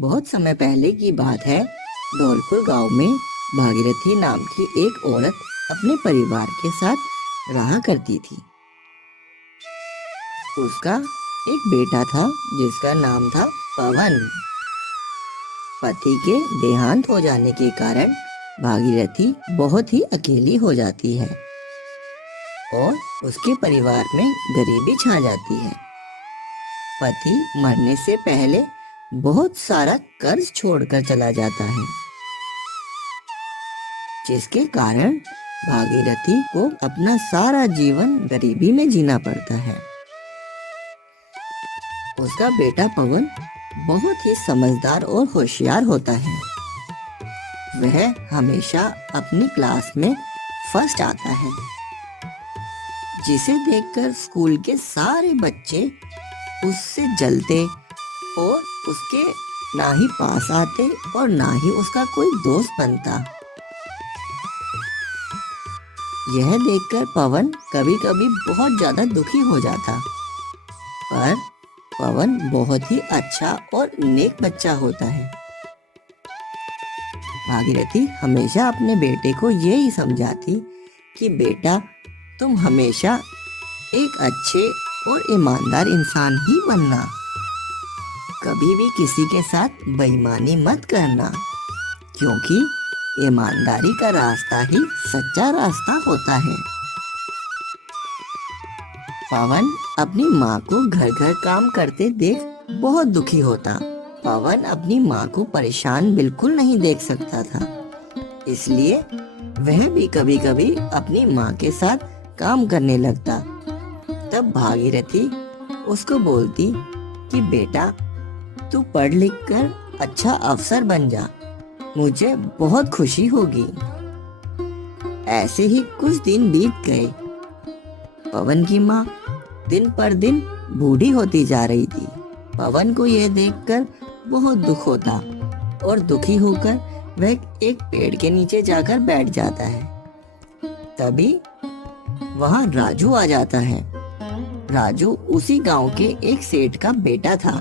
बहुत समय पहले की बात है। धौलपुर गांव में भागीरथी नाम की एक औरत अपने परिवार के साथ रहा करती थी। उसका एक बेटा था जिसका नाम था पवन। पति के देहांत हो जाने के कारण भागीरथी बहुत ही अकेली हो जाती है और उसके परिवार में गरीबी छा जाती है। पति मरने से पहले बहुत सारा कर्ज छोड़कर चला जाता है, जिसके कारण भागीरथी को अपना सारा जीवन गरीबी में जीना पड़ता है। उसका बेटा पवन बहुत ही समझदार और होशियार होता है। वह हमेशा अपनी क्लास में फर्स्ट आता है, जिसे देखकर स्कूल के सारे बच्चे उससे जलते और उसके ना ही पास आते और ना ही उसका कोई दोस्त बनता। यह देखकर पवन कभी कभी बहुत ज्यादा दुखी हो जाता, पर पवन बहुत ही अच्छा और नेक बच्चा होता है। भागीरथी हमेशा अपने बेटे को यही समझाती कि बेटा, तुम हमेशा एक अच्छे और ईमानदार इंसान ही बनना। कभी भी किसी के साथ बेईमानी मत करना, क्योंकि ईमानदारी का रास्ता ही सच्चा रास्ता होता है। पवन अपनी माँ को घर घर काम करते देख बहुत दुखी होता। पवन अपनी माँ को परेशान बिल्कुल नहीं देख सकता था, इसलिए वह भी कभी कभी अपनी माँ के साथ काम करने लगता। तब भागीरथी उसको बोलती कि बेटा, तू पढ़ लिख कर अच्छा अफसर बन जा, मुझे बहुत खुशी होगी। ऐसे ही कुछ दिन बीत गए। पवन की माँ दिन पर दिन बूढ़ी होती जा रही थी। पवन को यह देखकर बहुत दुख होता और दुखी होकर वह एक पेड़ के नीचे जाकर बैठ जाता है। तभी वहां राजू आ जाता है। राजू उसी गांव के एक सेठ का बेटा था,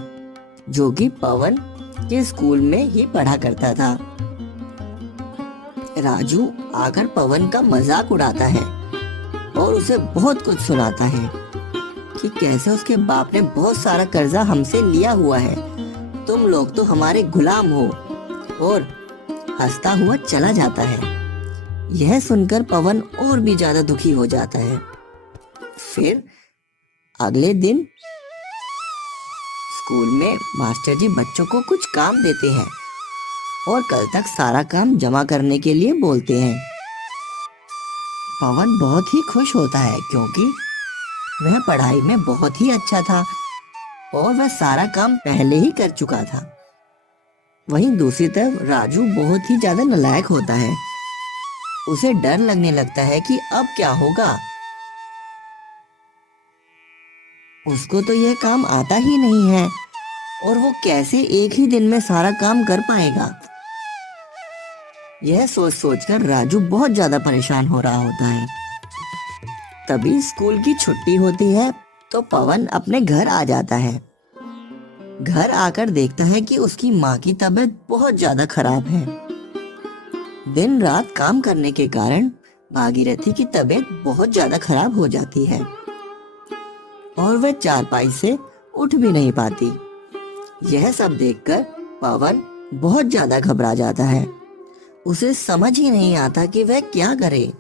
जो कि पवन के स्कूल में ही पढ़ा करता था। राजू आकर पवन का मजाक उड़ाता है और उसे बहुत कुछ सुनाता है कि कैसे उसके बाप ने बहुत सारा कर्जा हमसे लिया हुआ है, तुम लोग तो हमारे गुलाम हो, और हंसता हुआ चला जाता है। यह सुनकर पवन और भी ज्यादा दुखी हो जाता है। फिर अगले दिन स्कूल में मास्टर जी बच्चों को कुछ काम देते हैं और कल तक सारा काम जमा करने के लिए बोलते हैं। पवन बहुत ही खुश होता है, क्योंकि वह पढ़ाई में बहुत ही अच्छा था और वह सारा काम पहले ही कर चुका था। वहीं दूसरी तरफ राजू बहुत ही ज्यादा नालायक होता है। उसे डर लगने लगता है कि अब क्या होगा। उसको तो यह काम आता ही नहीं है और वो कैसे एक ही दिन में सारा काम कर पाएगा। यह सोच सोचकर राजू बहुत ज्यादा परेशान हो रहा होता है। तभी स्कूल की छुट्टी होती है तो पवन अपने घर आ जाता है। घर आकर देखता है कि उसकी माँ की तबीयत बहुत ज्यादा खराब है। दिन रात काम करने के कारण भागीरथी की तबीयत बहुत ज्यादा खराब हो जाती है और वह चारपाई से उठ भी नहीं पाती। यह सब देखकर पवन बहुत ज्यादा घबरा जाता है। उसे समझ ही नहीं आता कि वह क्या करे।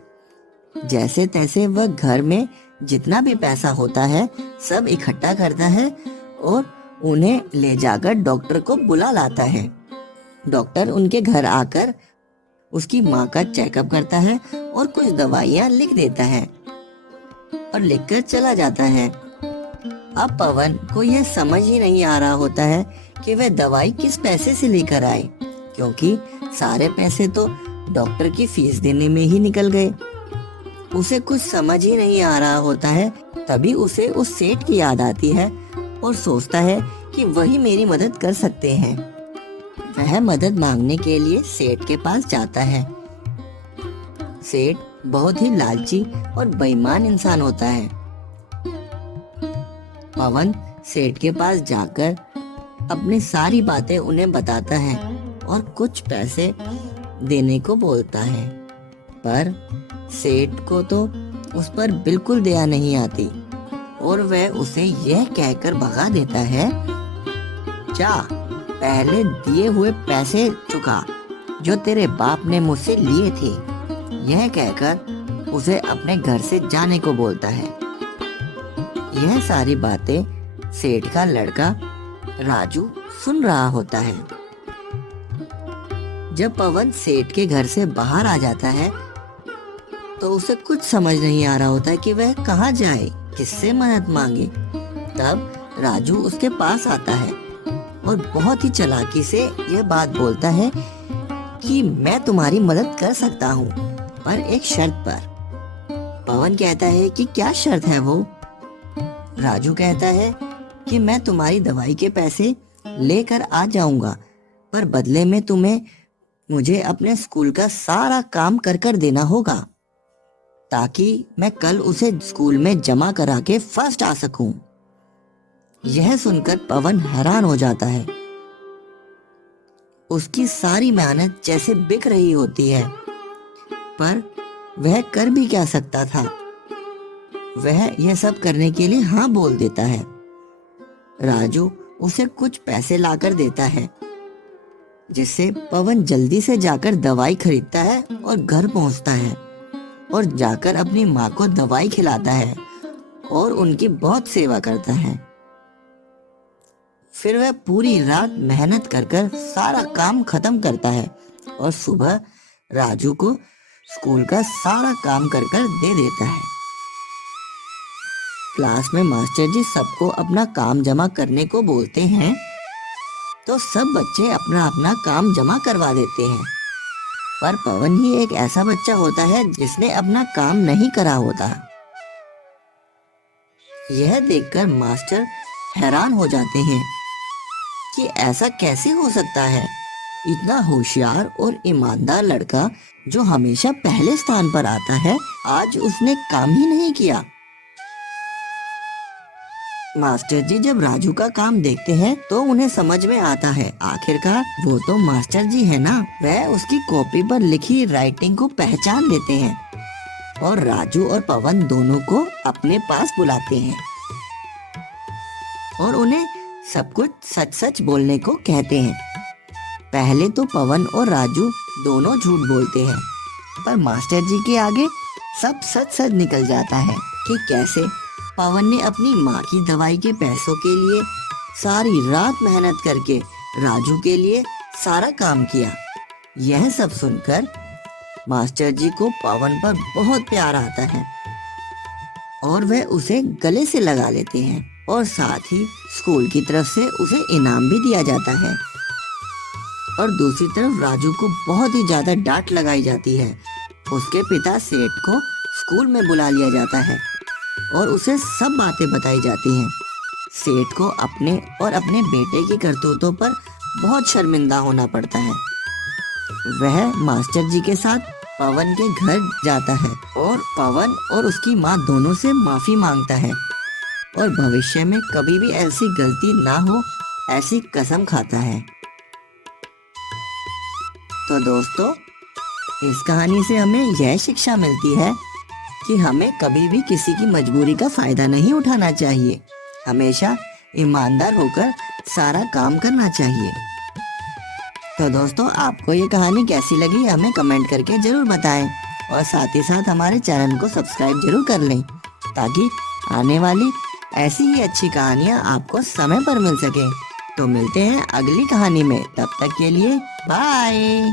जैसे तैसे वह घर में जितना भी पैसा होता है सब इकट्ठा करता है और उन्हें ले जाकर डॉक्टर को बुला लाता है। डॉक्टर उनके घर आकर उसकी माँ का चेकअप करता है और कुछ दवाइयाँ लिख देता है और लिखकर चला जाता है। अब पवन को यह समझ ही नहीं आ रहा होता है कि वह दवाई किस पैसे से लेकर आए, क्योंकि सारे पैसे तो डॉक्टर की फीस देने में ही निकल गए। उसे कुछ समझ ही नहीं आ रहा होता है। तभी उसे उस सेठ की याद आती है और सोचता है कि वही मेरी मदद कर सकते हैं। वह मदद मांगने के लिए सेठ के पास जाता है। सेठ बहुत ही लालची और बेईमान इंसान होता है। पवन सेठ के पास जाकर अपनी सारी बातें उन्हें बताता है और कुछ पैसे देने को बोलता है, पर सेठ को तो उस पर बिल्कुल दया नहीं आती और वह उसे यह कहकर भगा देता है, जा पहले दिए हुए पैसे चुका जो तेरे बाप ने मुझसे लिए थे। यह कहकर उसे अपने घर से जाने को बोलता है। यह सारी बातें सेठ का लड़का राजू सुन रहा होता है। जब पवन सेठ के घर से बाहर आ जाता है तो उसे कुछ समझ नहीं आ रहा होता है कि वह कहाँ जाए, किससे मदद मांगे। तब राजू उसके पास आता है और बहुत ही चालाकी से यह बात बोलता है कि मैं तुम्हारी मदद कर सकता हूँ, पर एक शर्त पर। पवन कहता है कि क्या शर्त है वो? राजू कहता है कि मैं तुम्हारी दवाई के पैसे लेकर आ जाऊंगा, पर बदले में तुम्हें मुझे अपने स्कूल का सारा काम कर देना होगा, ताकि मैं कल उसे स्कूल में जमा करा के फर्स्ट आ सकूं। यह सुनकर पवन हैरान हो जाता है। उसकी सारी मेहनत जैसे बिक रही होती है, पर वह कर भी क्या सकता था। वह यह सब करने के लिए हाँ बोल देता है। राजू उसे कुछ पैसे लाकर देता है, जिससे पवन जल्दी से जाकर दवाई खरीदता है और घर पहुंचता है और जाकर अपनी माँ को दवाई खिलाता है और उनकी बहुत सेवा करता है। फिर वह पूरी रात मेहनत कर सारा काम खत्म करता है और सुबह राजू को स्कूल का सारा काम कर दे देता है। क्लास में मास्टर जी सबको अपना काम जमा करने को बोलते हैं, तो सब बच्चे अपना अपना काम जमा करवा देते हैं, पर पवन ही एक ऐसा बच्चा होता है जिसने अपना काम नहीं करा होता। यह देखकर मास्टर हैरान हो जाते हैं कि ऐसा कैसे हो सकता है। इतना होशियार और ईमानदार लड़का जो हमेशा पहले स्थान पर आता है, आज उसने काम ही नहीं किया। मास्टर जी जब राजू का काम देखते हैं तो उन्हें समझ में आता है, आखिरकार वो तो मास्टर जी है ना। वह उसकी कॉपी पर लिखी राइटिंग को पहचान लेते हैं और राजू और पवन दोनों को अपने पास बुलाते हैं और उन्हें सब कुछ सच सच बोलने को कहते हैं। पहले तो पवन और राजू दोनों झूठ बोलते हैं, पर मास्टर जी के आगे सब सच सच निकल जाता है कि कैसे पवन ने अपनी माँ की दवाई के पैसों के लिए सारी रात मेहनत करके राजू के लिए सारा काम किया। यह सब सुनकर मास्टर जी को पवन पर बहुत प्यार आता है और वह उसे गले से लगा लेते हैं और साथ ही स्कूल की तरफ से उसे इनाम भी दिया जाता है। और दूसरी तरफ राजू को बहुत ही ज्यादा डांट लगाई जाती है। उसके पिता सेठ को स्कूल में बुला लिया जाता है और उसे सब बातें बताई जाती हैं। सेठ को अपने और अपने बेटे की करतूतों पर बहुत शर्मिंदा होना पड़ता है। वह मास्टर जी के साथ पवन के घर जाता है और पवन और उसकी माँ दोनों से माफी मांगता है और भविष्य में कभी भी ऐसी गलती ना हो ऐसी कसम खाता है। तो दोस्तों, इस कहानी से हमें यह शिक्षा मिलती है कि हमें कभी भी किसी की मजबूरी का फायदा नहीं उठाना चाहिए। हमेशा ईमानदार होकर सारा काम करना चाहिए। तो दोस्तों, आपको ये कहानी कैसी लगी हमें कमेंट करके जरूर बताएं और साथ ही साथ हमारे चैनल को सब्सक्राइब जरूर कर लें, ताकि आने वाली ऐसी ही अच्छी कहानियाँ आपको समय पर मिल सके। तो मिलते हैं अगली कहानी में, तब तक के लिए बाय।